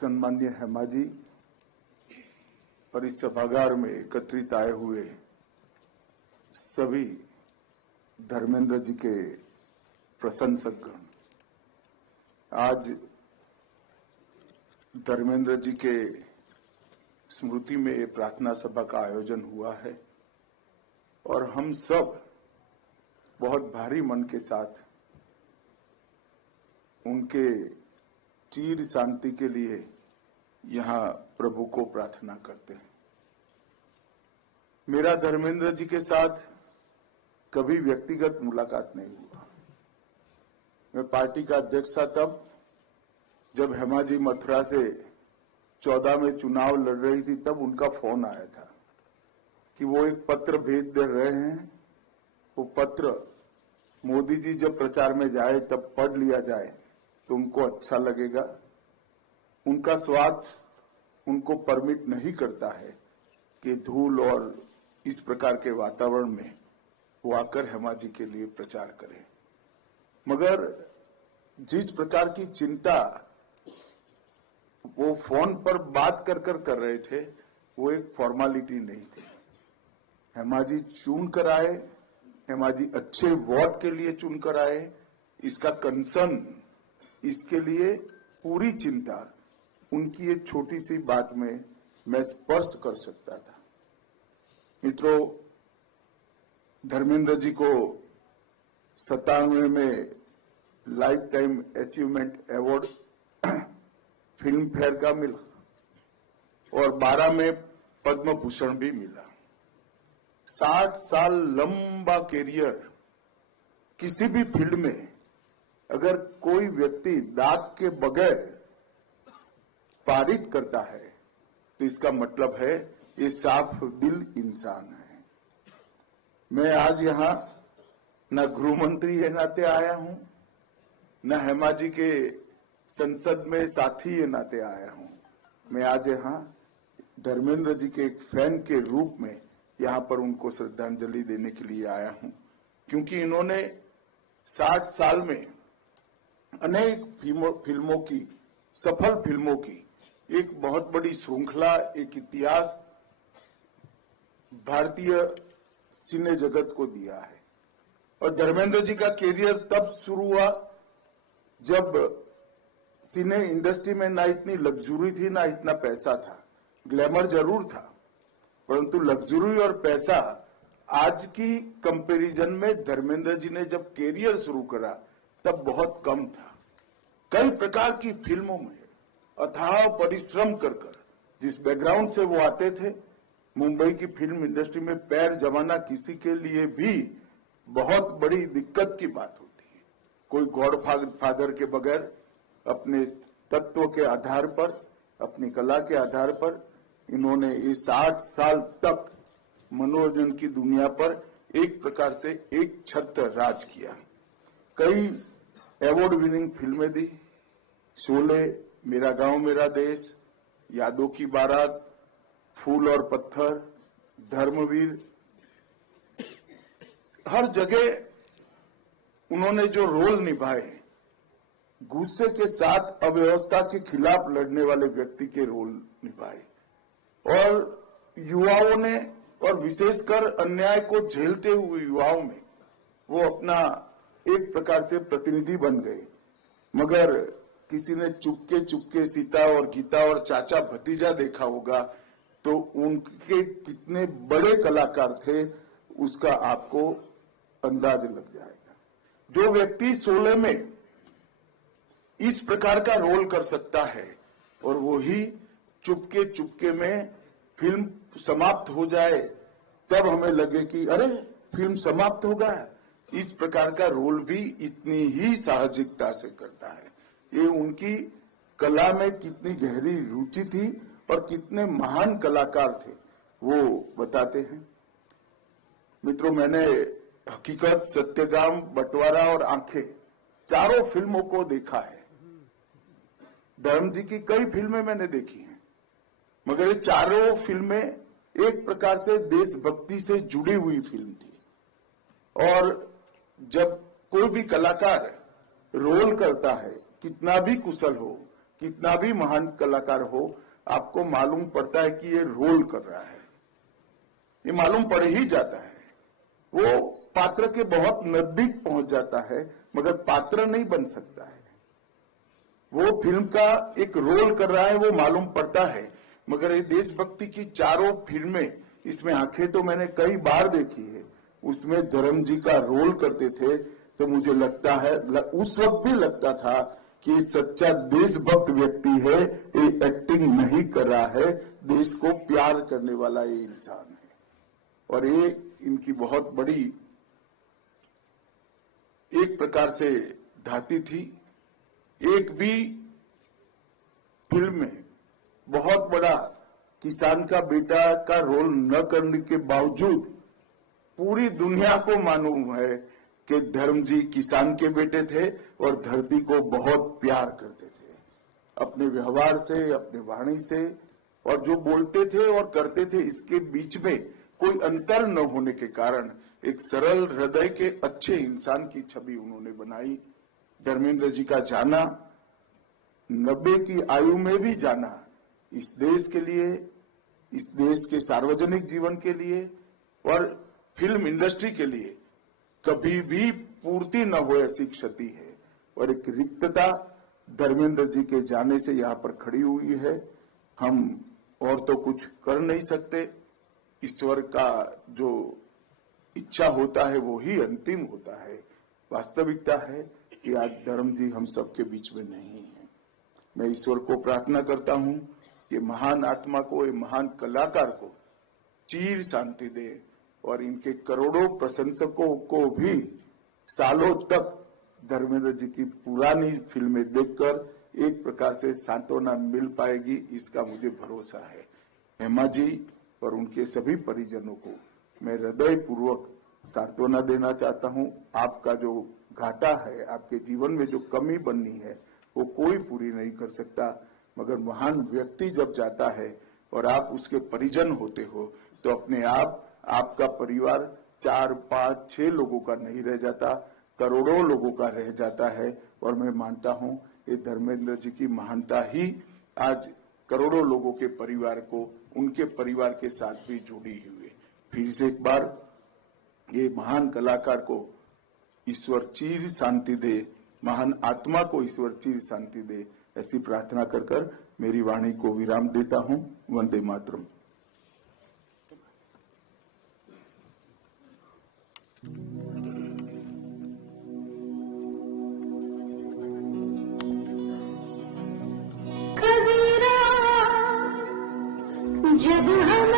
सम्मान्य हेमा जी और इस सभागार में एकत्रित आए हुए सभी धर्मेंद्र जी के प्रशंसकगण, आज धर्मेंद्र जी के स्मृति में ये प्रार्थना सभा का आयोजन हुआ है और हम सब बहुत भारी मन के साथ उनके चिर शांति के लिए यहाँ प्रभु को प्रार्थना करते हैं। मेरा धर्मेंद्र जी के साथ कभी व्यक्तिगत मुलाकात नहीं हुआ। मैं पार्टी का अध्यक्ष था तब जब हेमा जी मथुरा से 14 में चुनाव लड़ रही थी, तब उनका फोन आया था कि वो एक पत्र भेज दे रहे हैं, वो पत्र मोदी जी जब प्रचार में जाए तब पढ़ लिया जाए तो उनको अच्छा लगेगा। उनका स्वार्थ उनको परमिट नहीं करता है कि धूल और इस प्रकार के वातावरण में वो आकर हेमा जी के लिए प्रचार करें, मगर जिस प्रकार की चिंता वो फोन पर बात कर रहे थे वो एक फॉर्मेलिटी नहीं थी। हेमा जी चुन कर आए, हेमा जी अच्छे वोट के लिए चुन कर आए, इसका कंसर्न, इसके लिए पूरी चिंता उनकी एक छोटी सी बात में मैं स्पर्श कर सकता था। मित्रों, धर्मेंद्र जी को 97 में life time achievement award film fair का मिला और 12 में पद्म भूषण भी मिला। 60 साल लंबा कैरियर, किसी भी फील्ड में अगर कोई व्यक्ति दाग के बगैर पारित करता है तो इसका मतलब है ये साफ दिल इंसान है। मैं आज यहां न गृह मंत्री के नाते आया हूं, न हेमा जी के संसद में साथी के नाते आया हूं। मैं आज यहां धर्मेंद्र जी के एक फैन के रूप में यहां पर उनको श्रद्धांजलि देने के लिए आया हूं, क्योंकि इन्होंने 60 साल में अनेक फिल्मों की, सफल फिल्मों की एक बहुत बड़ी श्रृंखला, एक इतिहास भारतीय सिने जगत को दिया है। और धर्मेंद्र जी का कैरियर तब शुरू हुआ जब सिने इंडस्ट्री में ना इतनी लग्जरी थी, ना इतना पैसा था। ग्लैमर जरूर था, परंतु लग्जरी और पैसा आज की कंपैरिजन में धर्मेंद्र जी ने जब कैरियर शुरू करा तब बहुत कम था। कई प्रकार की फिल्मों में अथाह परिश्रम कर जिस बैकग्राउंड से वो आते थे, मुंबई की फिल्म इंडस्ट्री में पैर जमाना किसी के लिए भी बहुत बड़ी दिक्कत की बात होती है। कोई गॉडफादर के बगैर अपने तत्व के आधार पर, अपनी कला के आधार पर इन्होंने ये 60 साल तक मनोरंजन की दुनिया पर एक प्रकार से एक छत राज किया। कई अवार्ड विनिंग फिल्में दी, शोले, मेरा गांव मेरा देश, यादों की बारात, फूल और पत्थर, धर्मवीर, हर जगह उन्होंने जो रोल निभाए, गुस्से के साथ अव्यवस्था के खिलाफ लड़ने वाले व्यक्ति के रोल निभाए और युवाओं ने, और विशेषकर अन्याय को झेलते हुए युवाओं में वो अपना एक प्रकार से प्रतिनिधि बन गए। मगर किसी ने चुपके सीता और गीता और चाचा भतीजा देखा होगा तो उनके कितने बड़े कलाकार थे उसका आपको अंदाज लग जाएगा। जो व्यक्ति 16 में इस प्रकार का रोल कर सकता है और वो ही चुपके में फिल्म समाप्त हो जाए तब हमें लगे कि अरे फिल्म समाप्त हो गया, इस प्रकार का रोल भी इतनी ही साहसिकता से करता है। ये उनकी कला में कितनी गहरी रुचि थी और कितने महान कलाकार थे वो बताते हैं। मित्रों, मैंने हकीकत, सत्यगाम, बंटवारा और आंखें चारों फिल्मों को देखा है। धर्म जी की कई फिल्में मैंने देखी हैं, मगर ये चारों फिल्में एक प्रकार से देशभक्ति से जुड़ी हुई फिल्म थी। और जब कोई भी कलाकार रोल करता है, कितना भी कुशल हो, कितना भी महान कलाकार हो, आपको मालूम पड़ता है कि ये रोल कर रहा है, ये मालूम पड़ ही जाता है। वो पात्र के बहुत नजदीक पहुंच जाता है, मगर पात्र नहीं बन सकता है। वो फिल्म का एक रोल कर रहा है, वो मालूम पड़ता है। मगर ये देशभक्ति की चारों फिल्में, इसमें आंखें तो मैंने कई बार देखी है, उसमें धर्म जी का रोल करते थे, तो मुझे लगता है, उस वक्त भी लगता था कि सच्चा देशभक्त व्यक्ति है, ये एक्टिंग नहीं कर रहा है, देश को प्यार करने वाला ये इंसान है। और ये इनकी बहुत बड़ी एक प्रकार से धाती थी। एक भी फिल्म में बहुत बड़ा किसान का बेटा का रोल न करने के बावजूद पूरी दुनिया को मालूम है कि धर्म जी किसान के बेटे थे और धरती को बहुत प्यार करते थे, अपने व्यवहार से, अपने वाणी से, और जो बोलते थे और करते थे, इसके बीच में कोई अंतर न होने के कारण एक सरल हृदय के अच्छे इंसान की छवि उन्होंने बनाई। धर्मेंद्र जी का जाना, 90 की आयु में भी जाना, इस देश के लिए, इस देश के सार्वजनिक जीवन के लिए और फिल्म इंडस्ट्री के लिए कभी भी पूर्ति न हो ऐसी क्षति है। और एक रिक्तता धर्मेंद्र जी के जाने से यहाँ पर खड़ी हुई है। हम और तो कुछ कर नहीं सकते, ईश्वर का जो इच्छा होता है वो ही अंतिम होता है। वास्तविकता है कि आज धर्म जी हम सबके बीच में नहीं है। मैं ईश्वर को प्रार्थना करता हूं कि महान आत्मा को, ये महान कलाकार को चीर शांति दे और इनके करोड़ों प्रशंसकों को भी सालों तक धर्मेंद्र जी की पुरानी फिल्में देखकर एक प्रकार से सांत्वना मिल पाएगी, इसका मुझे भरोसा है। हेमा जी और उनके सभी परिजनों को मैं हृदय पूर्वक सांत्वना देना चाहता हूं। आपका जो घाटा है, आपके जीवन में जो कमी बननी है, वो कोई पूरी नहीं कर सकता। मगर महान व्यक्ति जब जाता है और आप उसके परिजन होते हो, तो अपने आप आपका परिवार 4, 5, 6 लोगों का नहीं रह जाता, करोड़ों लोगों का रह जाता है। और मैं मानता हूं ये धर्मेंद्र जी की महानता ही आज करोड़ों लोगों के परिवार को, उनके परिवार के साथ भी जुड़ी हुई है। फिर से एक बार ये महान कलाकार को ईश्वर चीर शांति दे, महान आत्मा को ईश्वर चीर शांति दे, ऐसी प्रार्थना कर कर मेरी वाणी को विराम देता हूं। वंदे मातरम। कबीरा जब हम